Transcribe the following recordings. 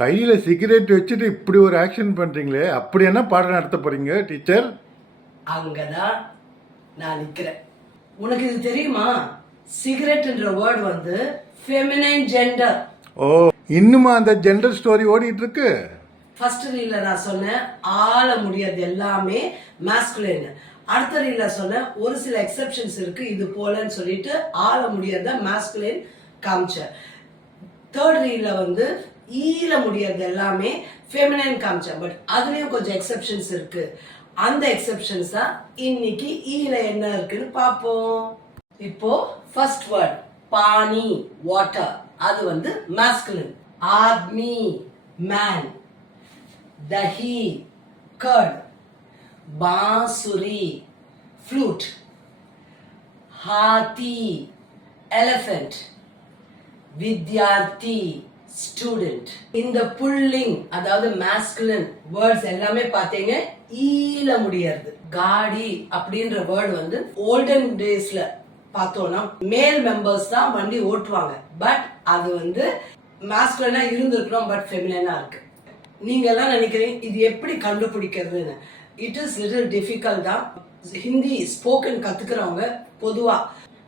கையில் சிகரெட் வச்சுட்டு இப்படி ஒரு ஆக்ஷன் பண்ணுறீங்களே, அப்படி என்ன பாடம் நடத்த போறீங்க டீச்சர்? அங்கதான் நான் நிக்கிறேன். உனக்கு இது தெரியுமா? சிகரெட்ன்ற வேர்ட் வந்து ஃபெமினைன் ஜெண்டர். ஓ, இன்னுமா அந்த ஜெண்டர் ஸ்டோரி ஓடிட்டு இருக்கு? ஃபர்ஸ்ட் ரீல்ல நான் சொன்னேன் ஆள முடியாது எல்லாமே மாஸ்குலின். அடுத்த ரீல்ல சொன்னேன் ஒரு சில எக்ஸெப்ஷன்ஸ் இருக்கு இது போலன்னு சொல்லிட்டு ஆள முடியாத மாஸ்குலின் காமிச்சேன். தேர்ட் ரீல்ல வந்து ஈல முடியாது எல்லாமே ஃபெமினைன் காமிச்சேன். பட் அதுலயும் கொஞ்சம் எக்ஸெப்ஷன்ஸ் இருக்கு. அந்த எக்ஸெப்ஷன்ஸ் தான் இன்னைக்கு ஈல என்ன இருக்குன்னு பார்ப்போம். இப்போ ஃபர்ஸ்ட் வேர்ட் பானி வாட்டர், அது வந்து மாஸ்குலின். ஆத்மி மேன், दही कर्ड, बांसुरी फ्लूट, हाथी एलिफेंट, विद्यार्थी ஸ்டூடெண்ட். இந்த புல்லிங் அதாவது மாஸ்குலின் வேர்ட்ஸ் எல்லாமே பாத்தீங்க ஈல முடியாது. காடி அப்படின்ற வேர்ட் வந்து ஓல்டன் டேஸ்ல பார்த்தோம்னா மேல் மெம்பர்ஸ் தான் வண்டி ஓட்டுவாங்க. பட் அது வந்து மாஸ்குலினா இருந்திருக்கணும், பட் ஃபெமினைனா இருக்கு. நீங்க எல்லாம் நினைக்கிறீங்க இது எப்படி கண்டுபிடிக்கிறதுன்னு. இட் இஸ் லிட்டில் டிஃபிகல்ட் தான். ஹிந்தி ஸ்போக்கன் கத்துக்கிறவங்க பொதுவா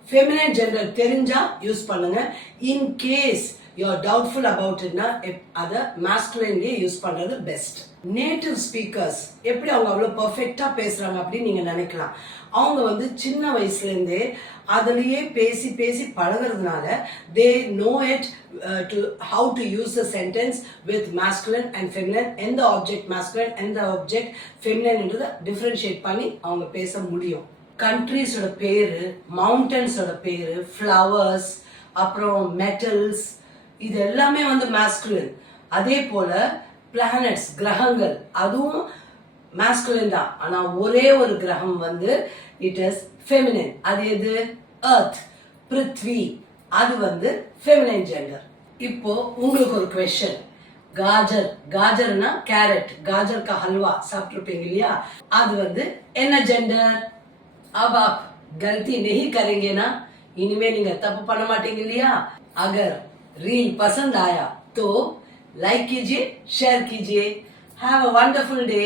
ஃபெமினைன் ஜெண்டர் தெரிஞ்சா யூஸ் பண்ணுங்க. In case you are doubtful about இட்னா அதை மாஸ்குலைன்லயே யூஸ் பண்றது பெஸ்ட். நேட்டிவ் ஸ்பீக்கர்ஸ் எப்படி அவங்க அவ்வளவு பெர்ஃபெக்டா பேசுறாங்க அப்படின்னு நீங்க நினைக்கலாம். அவங்க வந்து சின்ன வயசுல இருந்தே அதுலயே பேசி பேசி பழகிறதுனால they know it to how to use the sentence with masculine and feminine. எந்த ஆப்ஜெக்ட் மாஸ்குலின் எந்த ஆப்ஜெக்ட் ஃபெமினைன்ன்றதை டிஃபரன்ஷியேட் பண்ணி அவங்க பேச முடியும். கண்ட்ரீஸோட பேரு, மவுண்டன்ஸோட பேரு, ஃப்ளவர்ஸ், அப்புறம் மெட்டல்ஸ், இது எல்லாமே வந்து மாஸ்குலின். அதே போல பிளானட்ஸ் கிரகங்கள் அதுவும் மாஸ்குலின் தான். ஆனா ஒரே ஒரு கிரகம் வந்து இட் இஸ் ஃபெமினைன். அது எது? எர்த், பிருத்வி. அது வந்து ஃபெமினைன் ஜெண்டர். இப்போ உங்களுக்கு ஒரு क्वेश्चन. गाजर, गाजरனா கேரட், गाजर का हलवा சாப்பிட்டிருப்பீங்க இல்லையா? அது வந்து என்ன ஜெண்டர்? अब आप गलती नहीं करेंगे ना, इनमें நீங்க தப்பு பண்ண மாட்டீங்க இல்லையா? अगर रील पसंद आया तो लाइक कीजिए, शेयर कीजिए. Have a wonderful day.